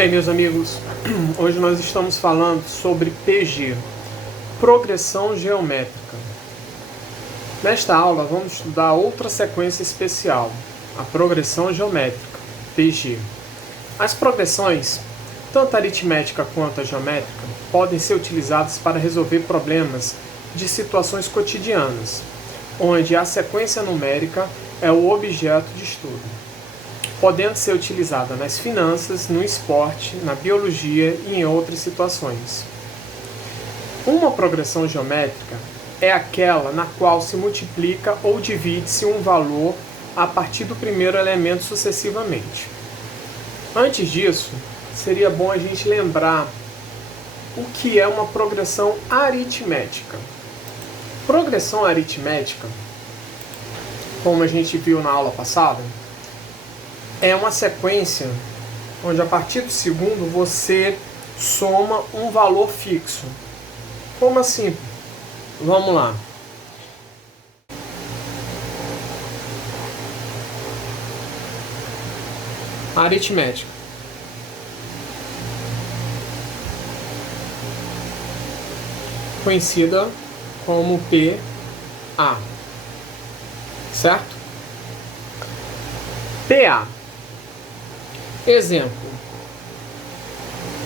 Bem, meus amigos, hoje nós estamos falando sobre PG, progressão geométrica. Nesta aula vamos estudar outra sequência especial, a progressão geométrica, PG. As progressões, tanto aritmética quanto a geométrica, podem ser utilizadas para resolver problemas de situações cotidianas, onde a sequência numérica é o objeto de estudo, podendo ser utilizada nas finanças, no esporte, na biologia e em outras situações. Uma progressão geométrica é aquela na qual se multiplica ou divide-se um valor a partir do primeiro elemento sucessivamente. Antes disso, seria bom a gente lembrar o que é uma progressão aritmética. Progressão aritmética, como a gente viu na aula passada, é uma sequência onde a partir do segundo você soma um valor fixo. Como assim? Vamos lá. Aritmética. Conhecida como PA. Certo? PA. Exemplo: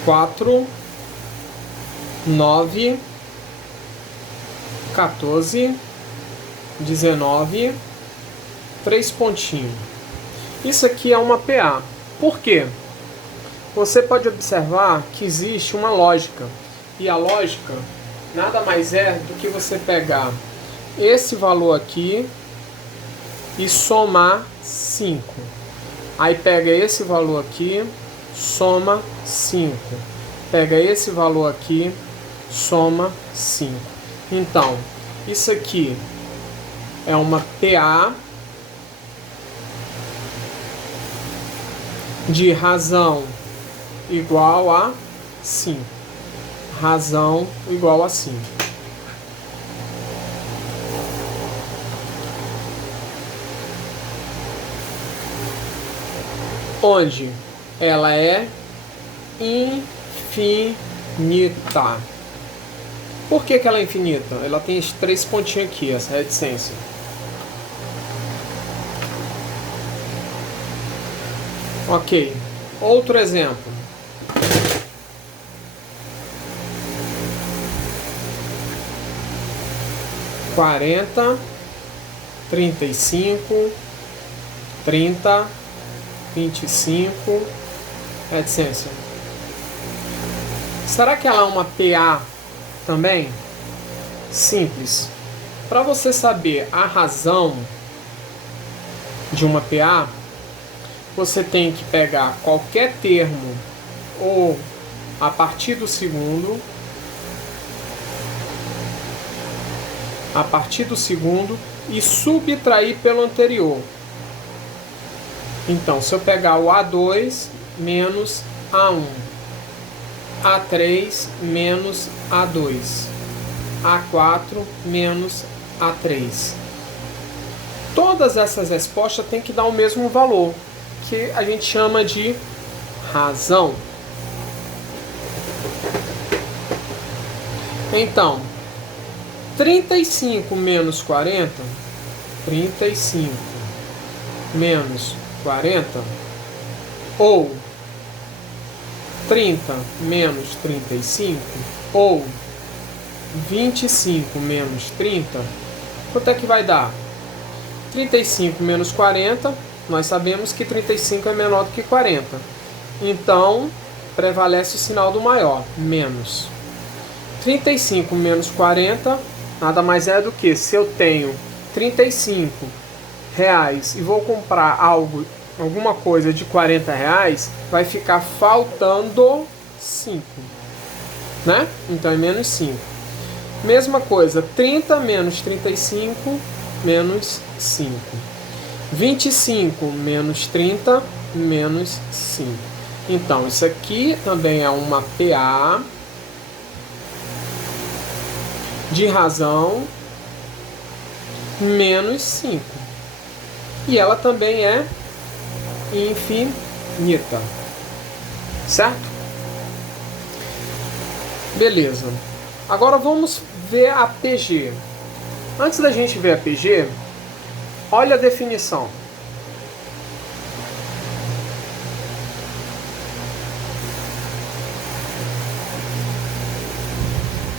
4, 9, 14, 19, 3 pontinhos. Isso aqui é uma PA. Por quê? Você pode observar que existe uma lógica. E a lógica nada mais é do que você pegar esse valor aqui e somar 5. Aí pega esse valor aqui, soma 5. Pega esse valor aqui, soma 5. Então, isso aqui é uma PA de razão igual a 5. Razão igual a 5. Onde ela é infinita. Por que ela é infinita? Ela tem esses 3 pontinhos aqui, essa reticência. Ok. Outro exemplo. Quarenta, 35, 30, 25, reticência. Será que ela é uma PA também? Simples. Para você saber a razão de uma PA, você tem que pegar qualquer termo ou a partir do segundo, e subtrair pelo anterior. Então, se eu pegar o A2 menos A1, A3 menos A2, A4 menos A3, todas essas respostas têm que dar o mesmo valor, que a gente chama de razão. Então, 35 menos 40, 35 menos 40, ou 30 menos 35, ou 25 menos 30, quanto é que vai dar? 35 menos 40, nós sabemos que 35 é menor do que 40. Então, prevalece o sinal do maior, menos. 35 menos 40, nada mais é do que, se eu tenho 35 reais e vou comprar alguma coisa de 40 reais, vai ficar faltando 5, né? Então é menos 5. Mesma coisa, 30 menos 35, menos 5. 25 menos 30, menos 5. Então, isso aqui também é uma PA de razão menos 5. E ela também é infinita. certo? Beleza. Agora vamos ver a PG. Antes da gente ver a PG, olha a definição.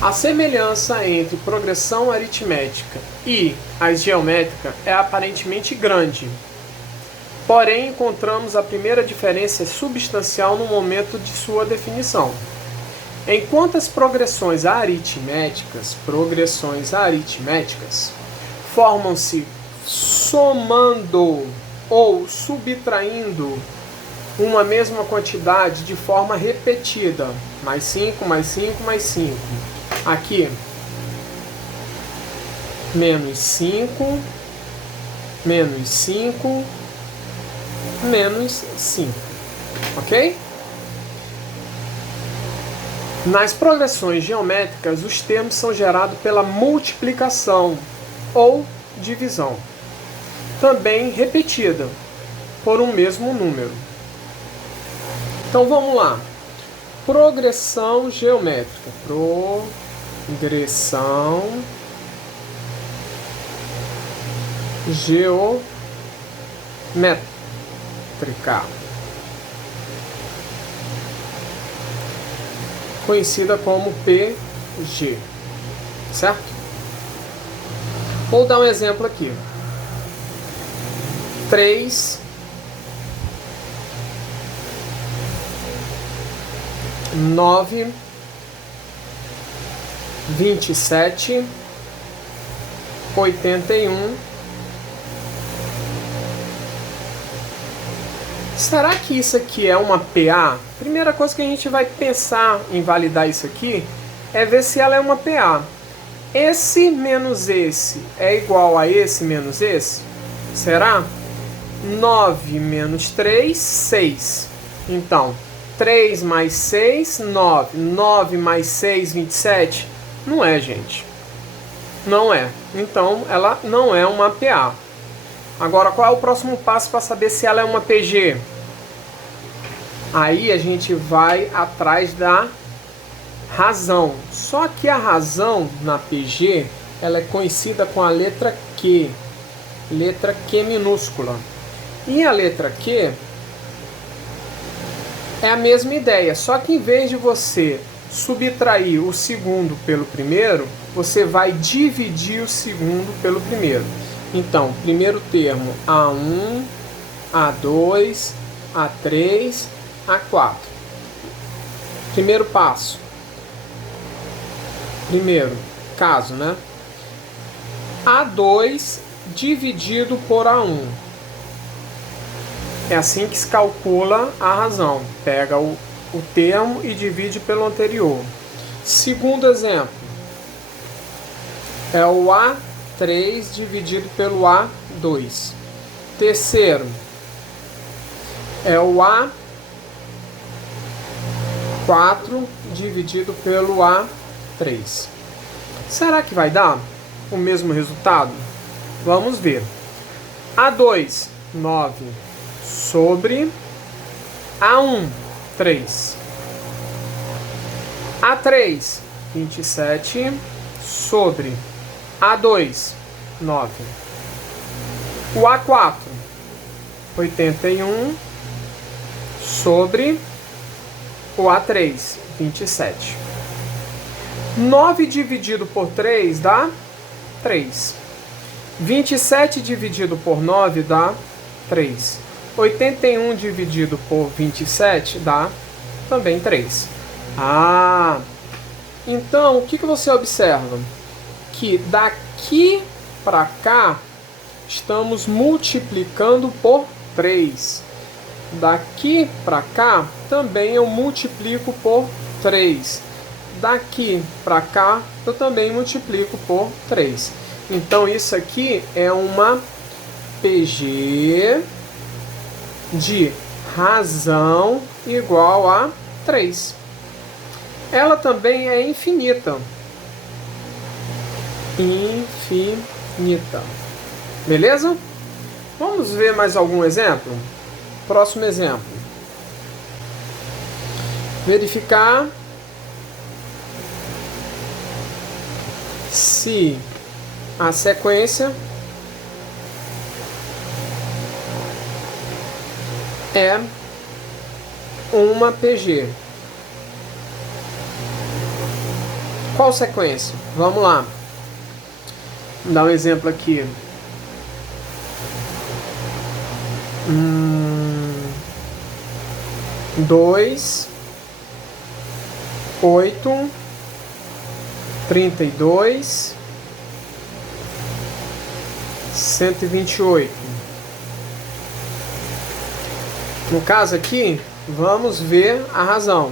A semelhança entre progressão aritmética e a geométrica é aparentemente grande. Porém, encontramos a primeira diferença substancial no momento de sua definição. Enquanto as progressões aritméticas formam-se somando ou subtraindo uma mesma quantidade de forma repetida, mais 5, mais 5, mais 5. Aqui, menos 5, menos 5, menos 5, ok? Nas progressões geométricas, os termos são gerados pela multiplicação ou divisão, também repetida por um mesmo número. Então vamos lá. Progressão geométrica. Progressão geométrica. Conhecida como PG. Certo? Vou dar um exemplo aqui. 3 9 27 81. Será que isso aqui é uma PA? Primeira coisa que a gente vai pensar em validar isso aqui é ver se ela é uma PA. Esse menos esse é igual a esse menos esse? Será? 9 menos 3, 6. Então, 3 mais 6, 9. 9 mais 6, 27. Não é, gente. Não é. Então, ela não é uma PA. Agora, qual é o próximo passo para saber se ela é uma PG? Aí a gente vai atrás da razão. Só que a razão na PG, ela é conhecida com a letra Q. Letra Q minúscula. E a letra Q é a mesma ideia, só que em vez de você subtrair o segundo pelo primeiro, você vai dividir o segundo pelo primeiro. Então, primeiro termo, A1, A2, A3, A4. Primeiro passo. Primeiro caso, né? A2 dividido por A1. É assim que se calcula a razão. Pega o termo e divide pelo anterior. Segundo exemplo. É o A3 dividido pelo A2. Terceiro. É o A4 dividido pelo A3. Será que vai dar o mesmo resultado? Vamos ver. A2, 9 sobre A1, 3. A3, 27 sobre A2, 9. O A4, 81 sobre o A3, 27. 9 dividido por 3 dá 3. 27 dividido por 9 dá 3. 81 dividido por 27 dá também 3. Ah, então o que você observa? Que daqui para cá estamos multiplicando por 3. Daqui para cá também eu multiplico por 3. Daqui para cá eu também multiplico por 3. Então isso aqui é uma PG de razão igual a 3. Ela também é infinita. Infinita. Beleza? Vamos ver mais algum exemplo? Próximo exemplo. verificar se a sequência é uma PG. Qual sequência? Vamos lá. Vou dar um exemplo aqui. 2, 8, 32, 128. No caso aqui, vamos ver a razão.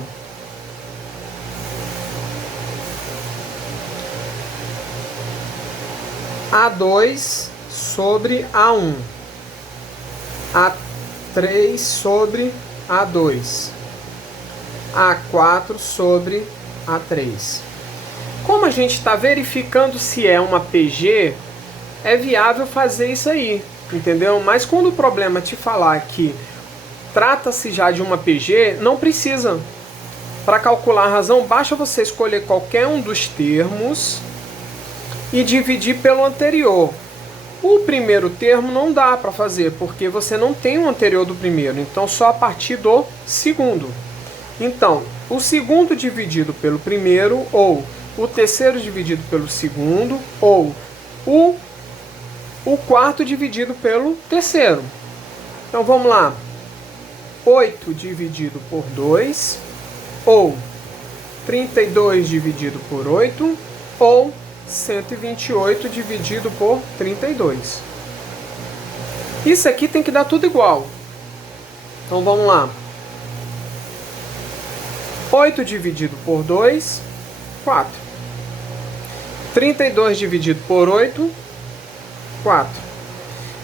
A2 sobre A1. A3 sobre A2. A4 sobre A3. Como a gente está verificando se é uma PG, é viável fazer isso aí, entendeu? Mas quando o problema te falar que trata-se já de uma PG, não precisa. Para calcular a razão, basta você escolher qualquer um dos termos e dividir pelo anterior. O primeiro termo não dá para fazer, porque você não tem o anterior do primeiro, então só a partir do segundo. Então, o segundo dividido pelo primeiro, ou o terceiro dividido pelo segundo, ou o quarto dividido pelo terceiro. Então vamos lá. 8 dividido por 2, ou 32 dividido por 8, ou 128 dividido por 32. Isso aqui tem que dar tudo igual. Então vamos lá. 8 dividido por 2, 4. 32 dividido por 8, 4.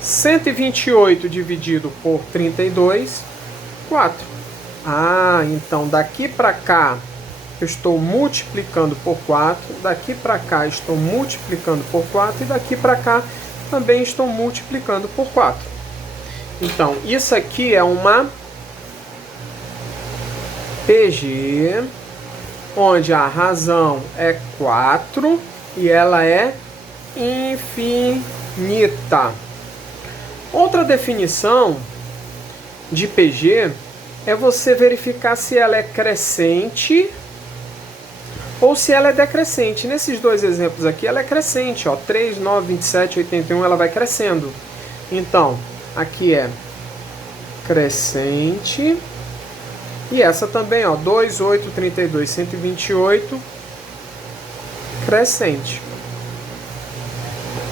128 dividido por 32, 4. Ah, então daqui para cá eu estou multiplicando por 4, daqui para cá estou multiplicando por 4 e daqui para cá também estou multiplicando por 4. Então, isso aqui é uma PG, onde a razão é 4 e ela é infinita. Outra definição de PG é você verificar se ela é crescente ou se ela é decrescente. Nesses dois exemplos aqui, ela é crescente, ó, 3, 9, 27, 81, ela vai crescendo. Então, aqui é crescente. E essa também, ó, 2, 8, 32, 128, crescente.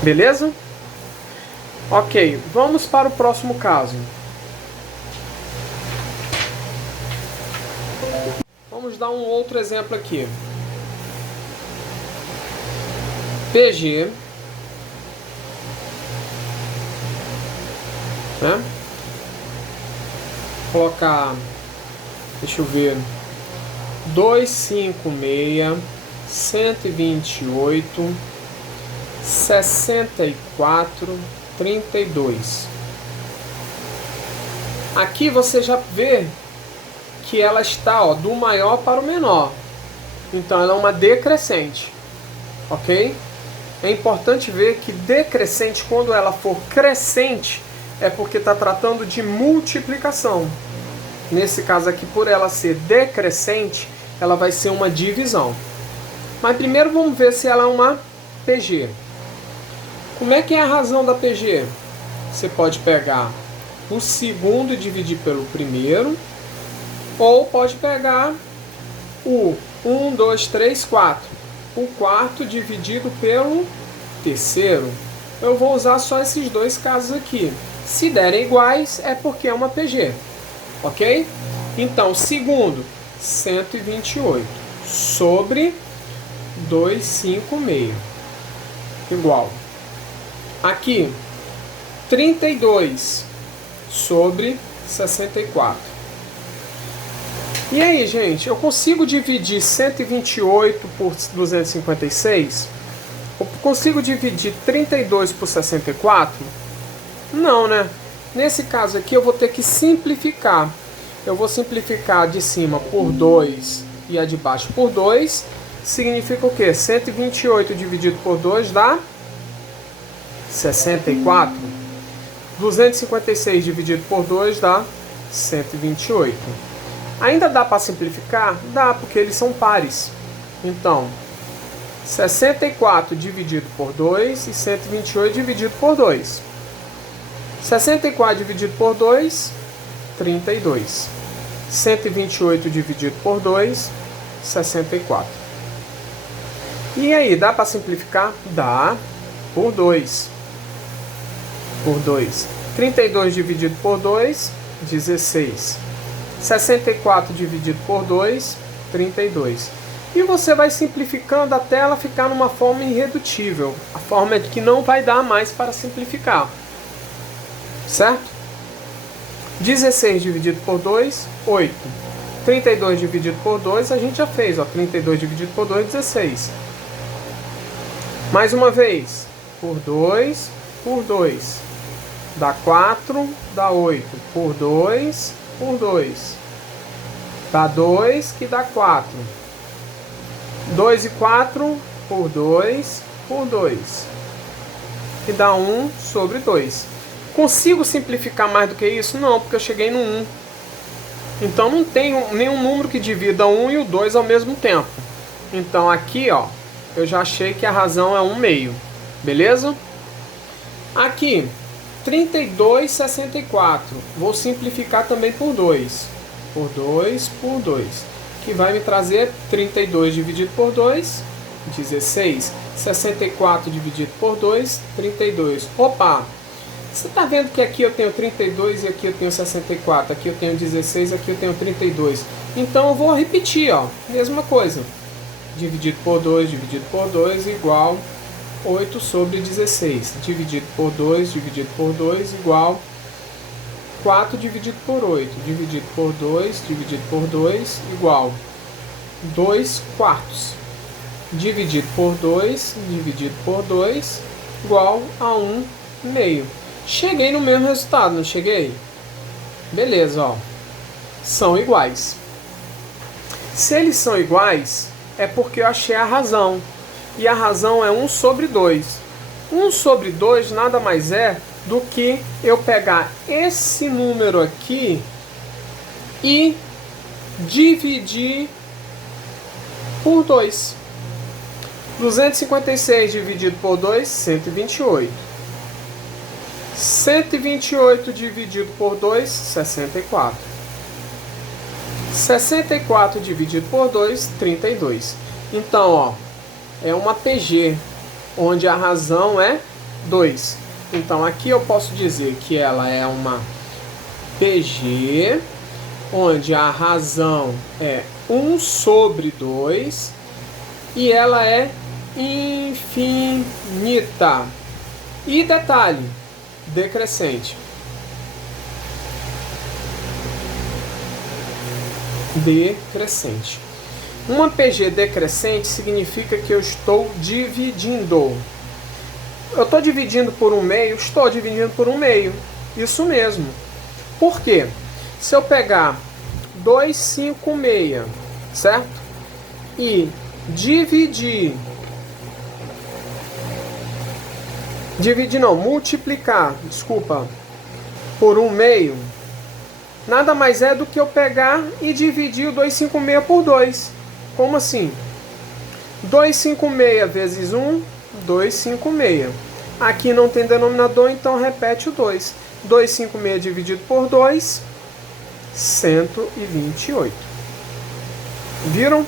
Beleza? Ok, vamos para o próximo caso. Vamos dar um outro exemplo aqui. PG, né? Colocar, deixa eu ver, 256, 128, 64, 32. Aqui você já vê que ela está, ó, do maior para o menor. Então ela é uma decrescente, ok? É importante ver que decrescente, quando ela for crescente, é porque está tratando de multiplicação. Nesse caso aqui, por ela ser decrescente, ela vai ser uma divisão. Mas primeiro vamos ver se ela é uma PG. Como é que é a razão da PG? Você pode pegar o segundo e dividir pelo primeiro, ou pode pegar o 1, 2, 3, 4. O quarto dividido pelo terceiro. Eu vou usar só esses dois casos aqui. Se derem iguais, é porque é uma PG. Ok? Então, segundo, 128 sobre 256. Igual. Aqui, 32 sobre 64. E aí, gente, eu consigo dividir 128 por 256? Eu consigo dividir 32 por 64? Não, né? Nesse caso aqui eu vou ter que simplificar. eu vou simplificar a de cima por 2 e a de baixo por 2. Significa o quê? 128 dividido por 2 dá 64. 256 dividido por 2 dá 128. Ainda dá para simplificar? Dá, porque eles são pares. Então, 64 dividido por 2 e 128 dividido por 2. 64 dividido por 2, 32. 128 dividido por 2, 64. E aí, dá para simplificar? Dá. Por 2. Por 2. 32 dividido por 2, 16. 64 dividido por 2, 32. E você vai simplificando até ela ficar numa forma irredutível. A forma é que não vai dar mais para simplificar. Certo? 16 dividido por 2, 8. 32 dividido por 2, a gente já fez. Ó. 32 dividido por 2, 16. Mais uma vez. Por 2, por 2. Dá 4, dá 8. Por 2, por 2. Dá 2, que dá 4. 2 e 4 por 2, por 2. Que dá 1 sobre 2. Consigo simplificar mais do que isso? Não, porque eu cheguei no 1. Então não tem nenhum número que divida 1 e o 2 ao mesmo tempo. Então aqui, ó, eu já achei que a razão é 1 meio. Beleza? Aqui, 32, 64. Vou simplificar também por 2. Por 2, por 2. Que vai me trazer 32 dividido por 2, 16. 64 dividido por 2, 32. Opa! Você está vendo que aqui eu tenho 32 e aqui eu tenho 64. Aqui eu tenho 16, aqui eu tenho 32. Então eu vou repetir, ó. Mesma coisa. Dividido por 2, dividido por 2, igual 8 sobre 16. Dividido por 2, dividido por 2, igual 4 dividido por 8. Dividido por 2, dividido por 2, igual 2 quartos. Dividido por 2, dividido por 2, igual a 1 meio. Cheguei no mesmo resultado, não cheguei? Beleza, ó. São iguais. Se eles são iguais, é porque eu achei a razão. E a razão é 1 sobre 2. 1 sobre 2 nada mais é do que eu pegar esse número aqui e dividir por 2. 256 dividido por 2, 128. 128 dividido por 2, 64. 64 dividido por 2, 32. Então, ó, é uma PG, onde a razão é 2. Então, aqui eu posso dizer que ela é uma PG, onde a razão é 1 sobre 2 e ela é infinita. E detalhe, decrescente. Decrescente. Uma PG decrescente significa que eu estou dividindo. Eu estou dividindo por 1 meio? Estou dividindo por 1 meio. Isso mesmo. Por quê? Se eu pegar 256, certo? E multiplicar, por 1 meio, nada mais é do que eu pegar e dividir o 256 por 2. Como assim? 256 vezes 1, 256. Aqui não tem denominador, então repete o 2. 256 dividido por 2, 128. Viram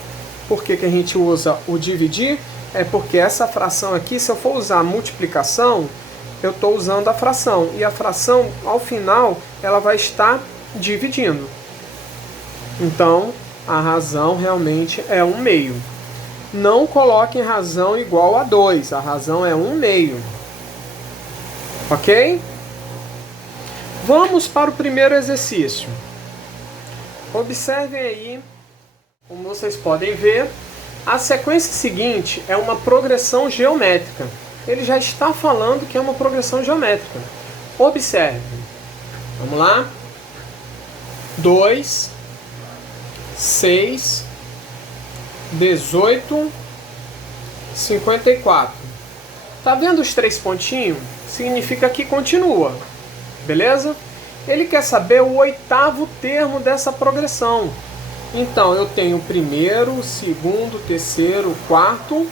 por que a gente usa o dividir? É porque essa fração aqui, se eu for usar a multiplicação, eu estou usando a fração. E a fração, ao final, ela vai estar dividindo. Então, a razão realmente é 1 meio. Não coloquem razão igual a 2. A razão é 1 meio. Ok? Vamos para o primeiro exercício. Observem aí, como vocês podem ver, a sequência seguinte é uma progressão geométrica. Ele já está falando que é uma progressão geométrica. Observe. Vamos lá? 2, 6, 18, 54. Tá vendo os 3 pontinhos? Significa que continua, beleza? Ele quer saber o 8º termo dessa progressão. Então eu tenho o primeiro, o segundo, o terceiro, o quarto,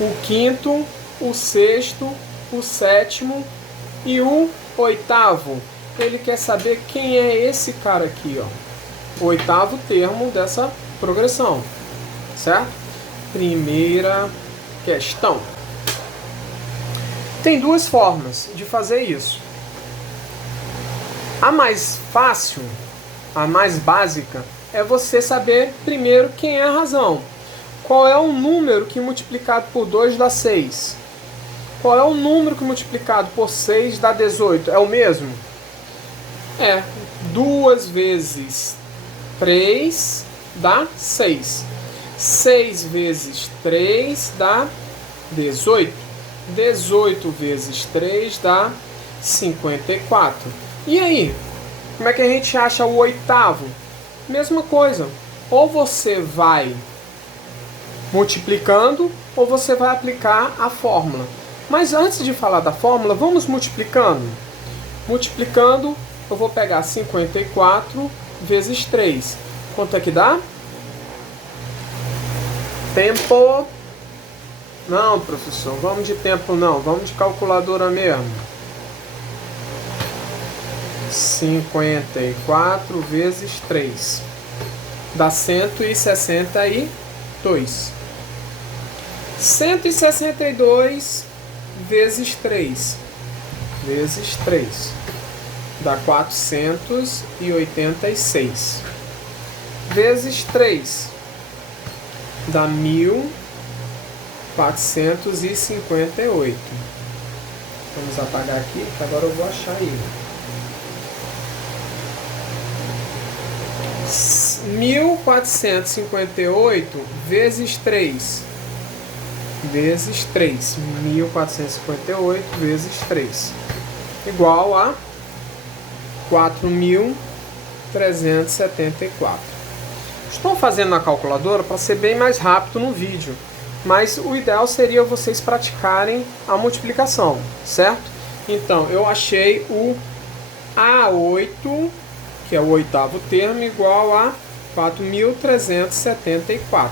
o quinto, o sexto, o sétimo e o 8º. Ele quer saber quem é esse cara aqui, ó. O 8º termo dessa progressão, certo? Primeira questão. Tem 2 formas de fazer isso. A mais fácil, a mais básica, é você saber primeiro quem é a razão. Qual é o número que multiplicado por 2 dá 6? Qual é o número que multiplicado por 6 dá 18? É o mesmo? É. 2 vezes 3 dá 6. 6 vezes 3 dá 18. 18 vezes 3 dá 54. E aí? Como é que a gente acha o 8º? Mesma coisa. Ou você vai multiplicando, ou você vai aplicar a fórmula. Mas antes de falar da fórmula, vamos multiplicando. Multiplicando, eu vou pegar 54 vezes 3. Quanto é que dá? Tempo. Não, professor, vamos de tempo não, vamos de calculadora mesmo. 54 vezes 3 dá 162. 162 vezes 3 dá 486. Vezes 3 dá 1458. Vamos apagar aqui, que agora eu vou achar ele. 1458 vezes 3. 1458 vezes 3 igual a 4.374. Estou fazendo na calculadora para ser bem mais rápido no vídeo, mas o ideal seria vocês praticarem a multiplicação, certo? Então, eu achei o A8, que é o 8º termo, igual a 4.374.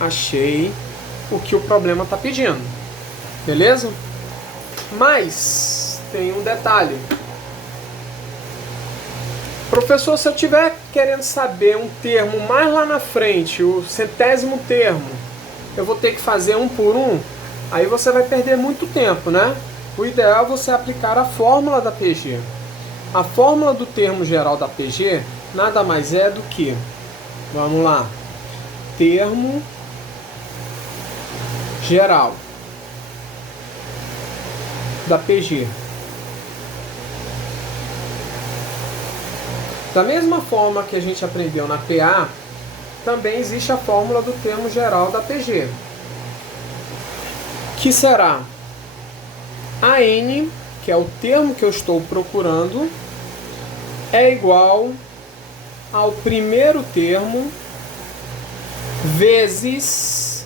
Achei o que o problema está pedindo, beleza? Mas tem um detalhe. Professor, se eu estiver querendo saber um termo mais lá na frente, o 100º termo, eu vou ter que fazer um por um, aí você vai perder muito tempo, né? O ideal é você aplicar a fórmula da PG. A fórmula do termo geral da PG nada mais é do que, vamos lá, termo geral da PG. Da mesma forma que a gente aprendeu na PA, também existe a fórmula do termo geral da PG, que será AN, que é o termo que eu estou procurando, é igual ao primeiro termo vezes,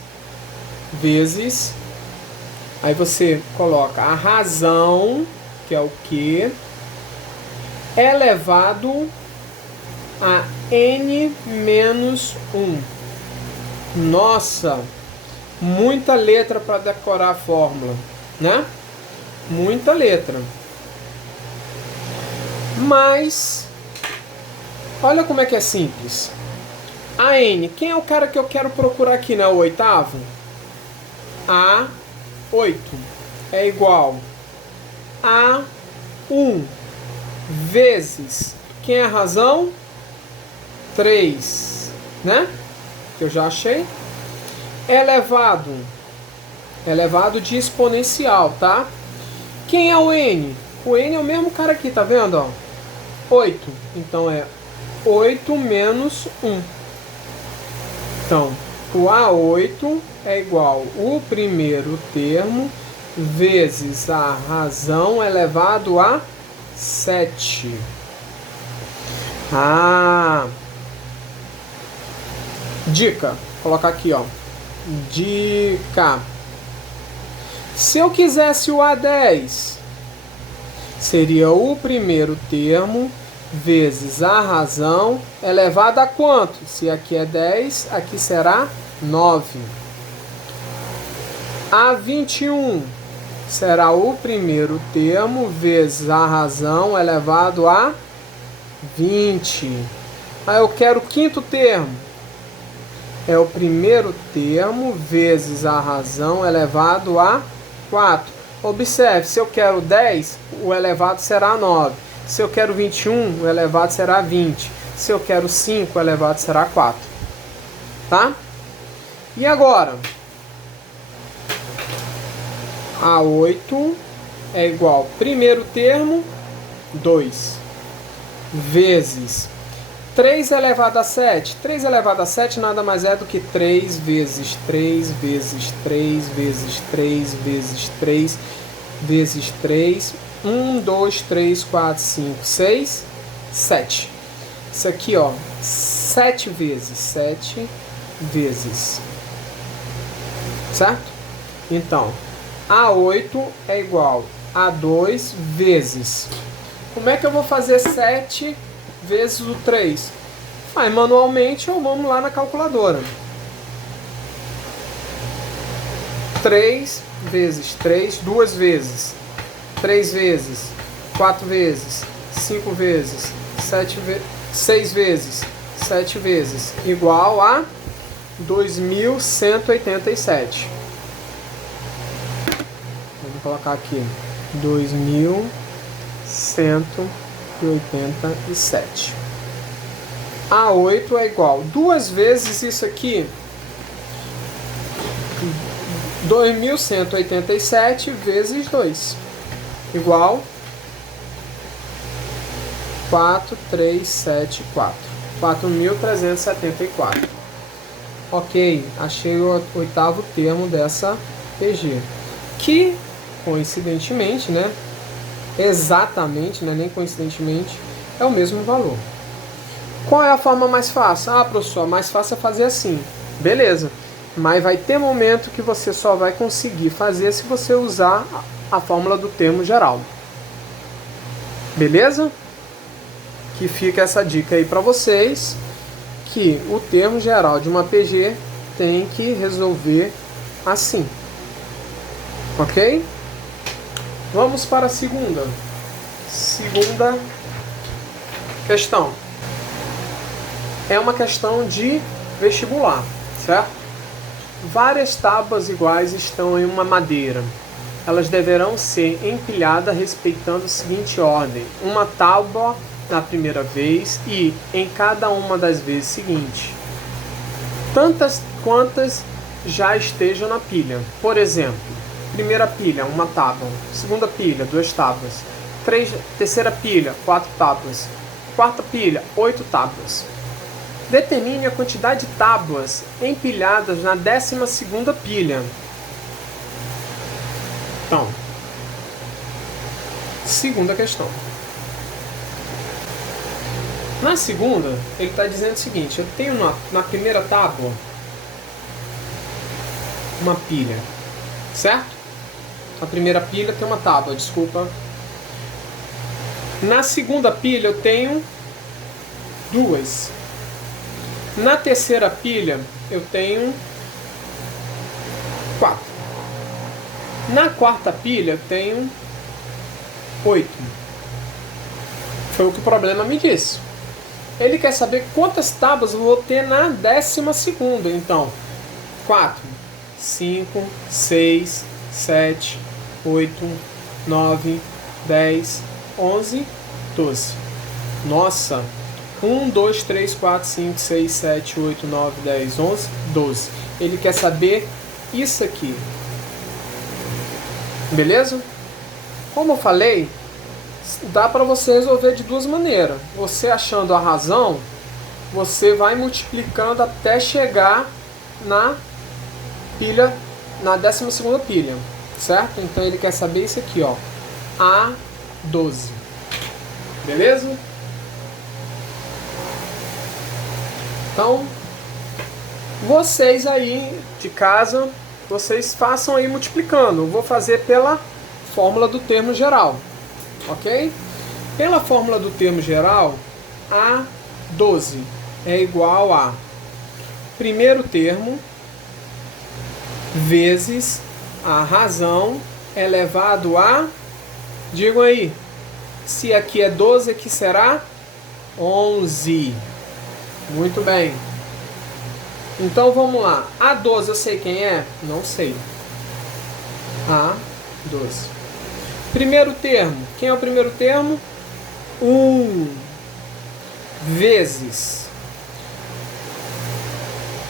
aí você coloca a razão, que é o Q, elevado a n menos 1. Nossa, muita letra para decorar a fórmula, né? Muita letra. Mas, olha como é que é simples. A n, quem é o cara que eu quero procurar aqui, né? O 8º? A8 é igual a 1 vezes, quem é a razão? 3, né? Que eu já achei. Elevado de exponencial, tá? Quem é o n? O n é o mesmo cara aqui, tá vendo? Ó? 8. Então é 8 menos 1. Então, o A8 é igual o primeiro termo vezes a razão elevado a 7. Ah, dica, vou colocar aqui, ó. Dica. Se eu quisesse o A10, seria o primeiro termo vezes a razão elevado a quanto? Se aqui é 10, aqui será 9. A21 será o primeiro termo vezes a razão elevado a 20. Aí eu quero o quinto termo. É o primeiro termo vezes a razão elevado a 4. Observe, se eu quero 10, o elevado será 9. Se eu quero 21, o elevado será 20. Se eu quero 5, o elevado será 4. Tá? E agora? A8 é igual primeiro termo, 2, vezes 3 elevado a 7. 3 elevado a 7 nada mais é do que 3 vezes 3 vezes 3 vezes 3 vezes 3 vezes 3. 1, 2, 3, 4, 5, 6, 7. Isso aqui, ó, 7 vezes 7 vezes. Certo? Então, A8 é igual a 2 vezes. Como é que eu vou fazer 7 vezes o 3? Faz manualmente ou vamos lá na calculadora. 3 vezes 3, 2 vezes. 3 vezes, 4 vezes, 5 vezes, 6 vezes, 7 vezes, igual a 2.187. Vamos colocar aqui, 2.187. A8 é igual, 2 vezes isso aqui, 2.187 vezes 2. Igual 4.374. 4.374. Ok, achei o oitavo termo dessa PG. Que, coincidentemente, né? Exatamente, né? Nem coincidentemente, é o mesmo valor. Qual é a forma mais fácil? Ah, professor, mais fácil é fazer assim. Beleza. Mas vai ter momento que você só vai conseguir fazer se você usar a fórmula do termo geral. Beleza? Que fica essa dica aí para vocês, que o termo geral de uma PG tem que resolver assim. Ok? Vamos para a segunda. Segunda questão. É uma questão de vestibular, certo? Várias tábuas iguais estão em uma madeira. Elas deverão ser empilhadas respeitando a seguinte ordem: uma tábua na primeira vez e em cada uma das vezes seguintes, tantas quantas já estejam na pilha. Por exemplo, primeira pilha, uma tábua. Segunda pilha, 2 tábuas. Terceira pilha, 4 tábuas. Quarta pilha, 8 tábuas. Determine a quantidade de tábuas empilhadas na 12ª pilha. Então, segunda questão. Na segunda, ele está dizendo o seguinte: eu tenho na primeira tábua uma pilha, certo? A primeira pilha tem uma tábua, desculpa. Na segunda pilha eu tenho 2. Na terceira pilha eu tenho 4. Na quarta pilha eu tenho 8. Foi o que o problema me disse. Ele quer saber quantas tábuas eu vou ter na 12ª. Então, 4, 5, 6, 7, 8, 9, 10, 11, 12. Nossa! 1, 2, 3, 4, 5, 6, 7, 8, 9, 10, 11, 12. Ele quer saber isso aqui. Beleza? Como eu falei, dá para você resolver de duas maneiras. Você achando a razão, você vai multiplicando até chegar na pilha, na 12ª pilha, certo? Então ele quer saber isso aqui, ó, A12. Beleza? Então, vocês aí de casa, vocês façam aí multiplicando. Eu vou fazer pela fórmula do termo geral, ok? Pela fórmula do termo geral, A12 é igual a primeiro termo vezes a razão elevado a, digam aí, se aqui é 12, aqui será 11. Muito bem. Então vamos lá. A12 eu sei quem é? Não sei. A12. Primeiro termo. Quem é o primeiro termo? 1 vezes.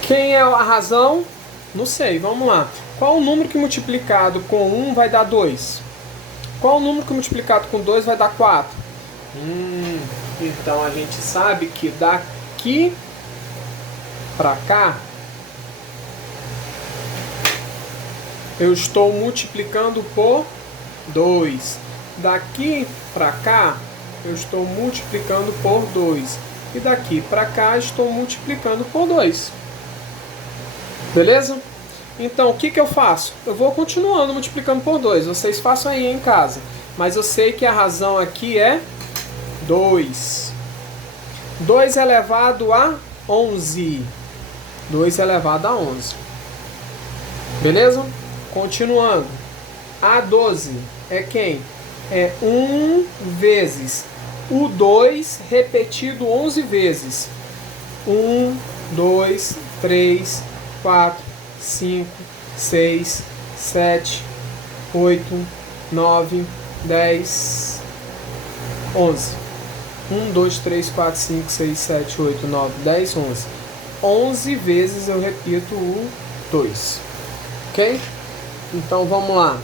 Quem é a razão? Não sei. Vamos lá. Qual o número que multiplicado com 1 vai dar 2? Qual o número que multiplicado com 2 vai dar 4? Então a gente sabe que daqui para cá eu estou multiplicando por 2. Daqui para cá eu estou multiplicando por 2. E daqui para cá estou multiplicando por 2. Beleza? Então o que eu faço? Eu vou continuando multiplicando por 2. Vocês façam aí em casa. Mas eu sei que a razão aqui é 2. 2 elevado a 11. 2 elevado a 11. Beleza? Continuando. A12 é quem? É 1 vezes o 2 repetido 11 vezes. 1, 2, 3, 4, 5, 6, 7, 8, 9, 10, 11. 1, 2, 3, 4, 5, 6, 7, 8, 9, 10, 11. 11 vezes eu repito o 2. Ok? Então vamos lá.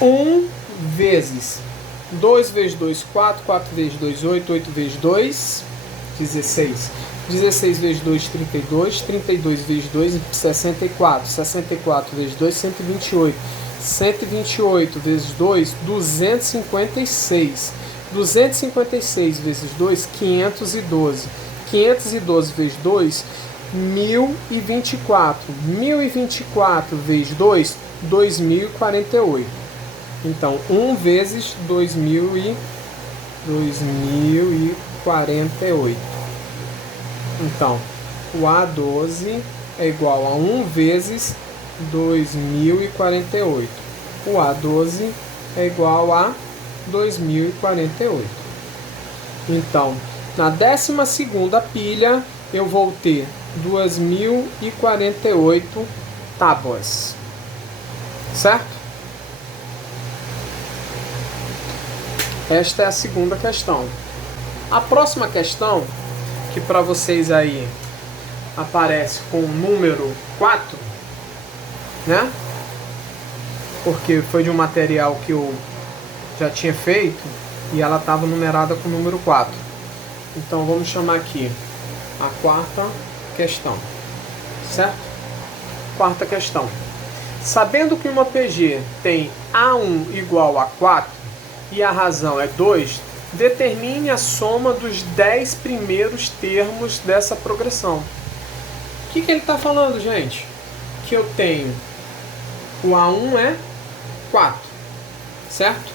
1 vezes 2 vezes 2, 4. 4 vezes 2, 8. 8 vezes 2, 16. 16 vezes 2, 32. 32 vezes 2, 64. 64 vezes 2, 128. 128 vezes 2, 256. 256 vezes 2, 512. 512 vezes 2, 1024. 1024 vezes 2, 2048. Então, 1 vezes 2048. Então, o A12 é igual a 1 vezes 2048. O A12 é igual a 2048. Então, na 12ª pilha, eu vou ter 2048 tábuas. Certo? Esta é a segunda questão. A próxima questão, que para vocês aí aparece com o número 4, né? Porque foi de um material que eu já tinha feito e ela estava numerada com o número 4. Então vamos chamar aqui a quarta questão. Certo? Quarta questão. Sabendo que uma PG tem A1 igual a 4 e a razão é 2, determine a soma dos 10 primeiros termos dessa progressão. O que ele está falando, gente? Que eu tenho o A1 é 4, certo?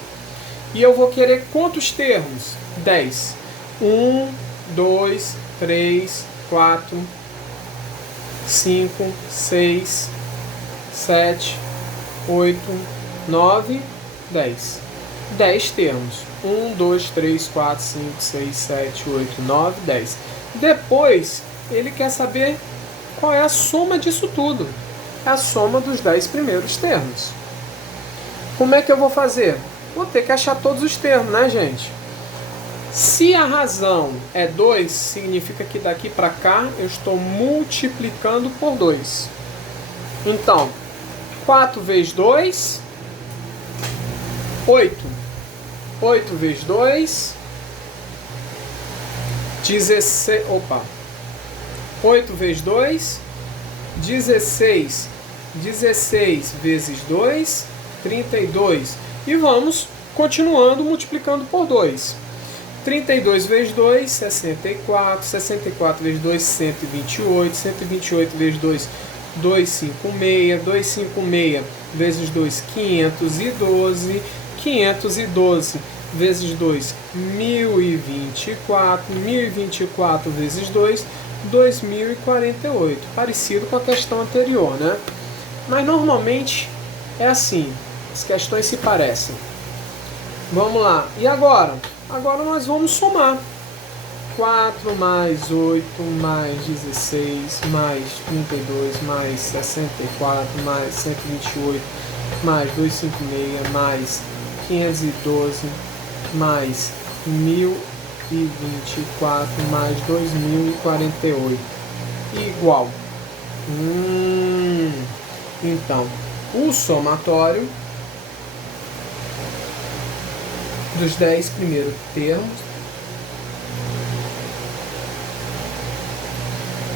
E eu vou querer quantos termos? 10. 1, 2, 3, 4, 5, 6, 7, 8, 9, 10. 10 termos. 1, 2, 3, 4, 5, 6, 7, 8, 9, 10. Depois, ele quer saber qual é a soma disso tudo. É a soma dos 10 primeiros termos. Como é que eu vou fazer? Vou ter que achar todos os termos, né, gente? Se a razão é 2, significa que daqui para cá eu estou multiplicando por 2. Então, 4 vezes 2, 8. 8 vezes 2, 16. Opa! 8 vezes 2, 16. 16 vezes 2, 32. E vamos continuando multiplicando por 2. 32 vezes 2, 64. 64 vezes 2, 128. 128 vezes 2, 256. 256 vezes 2, 512. 512 vezes 2, 1024. 1024 vezes 2, 2048. Parecido com a questão anterior, né? Mas normalmente é assim. As questões se parecem. Vamos lá. E agora? Agora nós vamos somar. 4 mais 8 mais 16 mais 32 mais 64 mais 128 mais 256 mais 512 mais 1024 mais 2048 igual. Então, o somatório dos 10 primeiros termos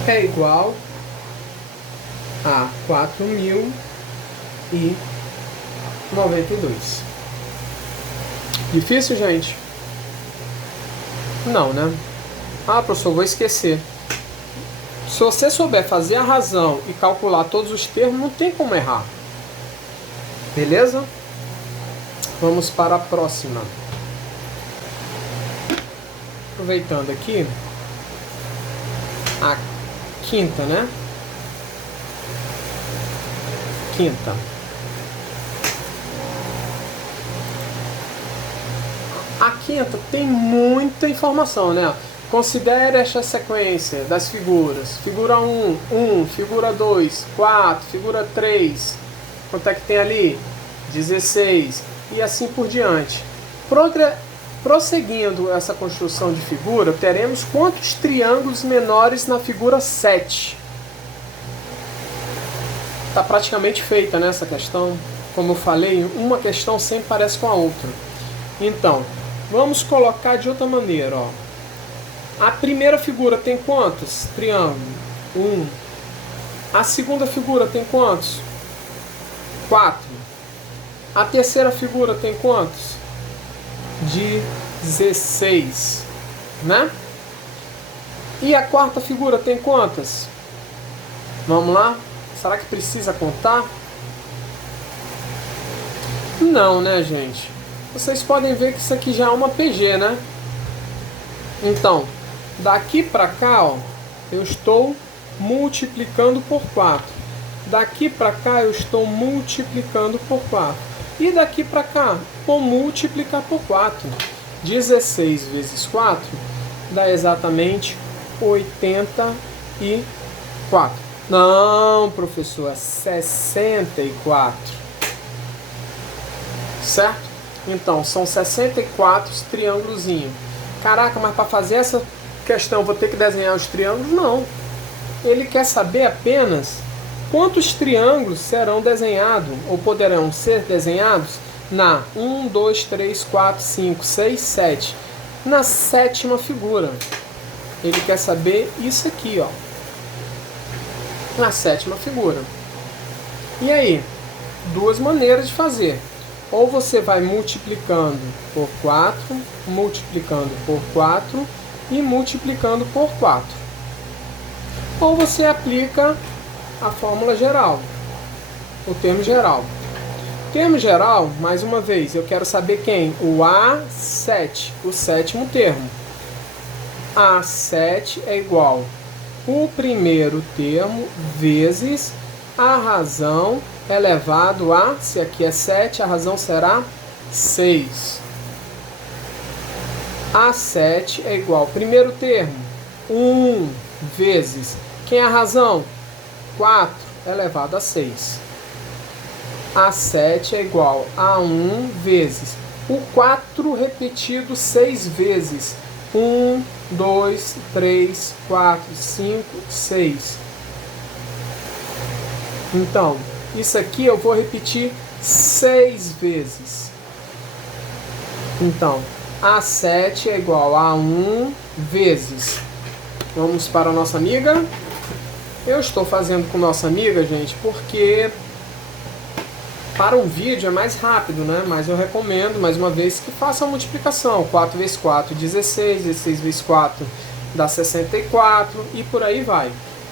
é igual a 4.092. Difícil, gente? Não, né? Ah, professor, vou esquecer. Se você souber fazer a razão e calcular todos os termos, não tem como errar. Beleza? Vamos para a próxima. Aproveitando aqui, a quinta, né? Quinta. A quinta tem muita informação, né? Considere esta sequência das figuras. Figura 1, 1, figura 2, 4, figura 3. Quanto é que tem ali? 16. E assim por diante. Prosseguindo essa construção de figura, teremos quantos triângulos menores na figura 7? Está praticamente feita nessa questão. Como eu falei, uma questão sempre parece com a outra. Então, vamos colocar de outra maneira. Ó. A primeira figura tem quantos? Triângulo. 1. A segunda figura tem quantos? 4. A terceira figura tem quantos? 16, né? E a quarta figura tem quantas? Vamos lá? Será que precisa contar? Não, né, gente? Vocês podem ver que isso aqui já é uma PG, né? Então, daqui para cá, ó, eu estou multiplicando por 4. Daqui para cá eu estou multiplicando por 4. E daqui para cá, vou multiplicar por 4. 16 vezes 4 dá exatamente 84. Não, professor, é 64. Certo? Então, são 64 triângulozinhos. Caraca, mas para fazer essa questão vou ter que desenhar os triângulos? Não. Ele quer saber apenas quantos triângulos serão desenhados ou poderão ser desenhados na 1, 2, 3, 4, 5, 6, 7. Na sétima figura. Ele quer saber isso aqui, ó. Na sétima figura. E aí? Duas maneiras de fazer. Ou você vai multiplicando por 4, multiplicando por 4 e multiplicando por 4. Ou você aplica a fórmula geral, o termo geral. Termo geral, mais uma vez, eu quero saber quem? O A7, o sétimo termo. A7 é igual o primeiro termo vezes a razão elevado a, se aqui é 7, a razão será 6. A7 é igual ao primeiro termo, 1 vezes, quem é a razão? 4 elevado a 6. A7 é igual a 1 vezes o 4 repetido 6 vezes. 1, 2, 3, 4, 5, 6. Então, isso aqui eu vou repetir 6 vezes. Então, A7 é igual a 1 vezes. Vamos para a nossa amiga. Eu estou fazendo com nossa amiga, gente, porque Para um vídeo é mais rápido, né? Mas eu recomendo, mais uma vez, que faça a multiplicação. 4 vezes 4, 16. 16 vezes 4 dá 64 e por aí vai.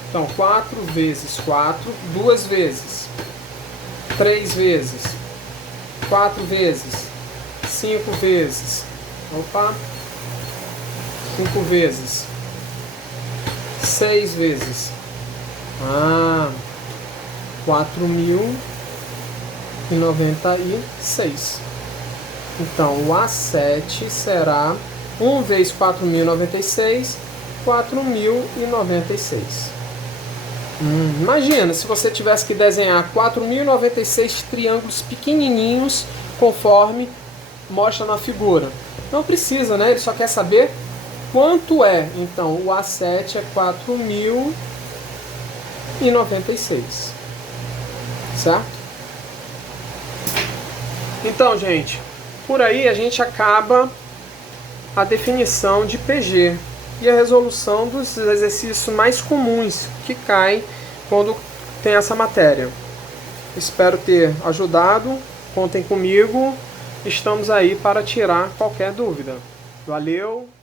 Então, 4 vezes 4, 2 vezes. 3 vezes. 4 vezes. 5 vezes. Opa! 5 vezes. 6 vezes. 4.096. Então, o A7 será 1 vezes 4.096, 4.096. Imagina, se você tivesse que desenhar 4.096 triângulos pequenininhos, conforme mostra na figura. Não precisa, né? Ele só quer saber quanto é. Então, o A7 é 4.096. Certo? Então, gente, por aí a gente acaba a definição de PG e a resolução dos exercícios mais comuns que caem quando tem essa matéria. Espero ter ajudado. Contem comigo. Estamos aí para tirar qualquer dúvida. Valeu!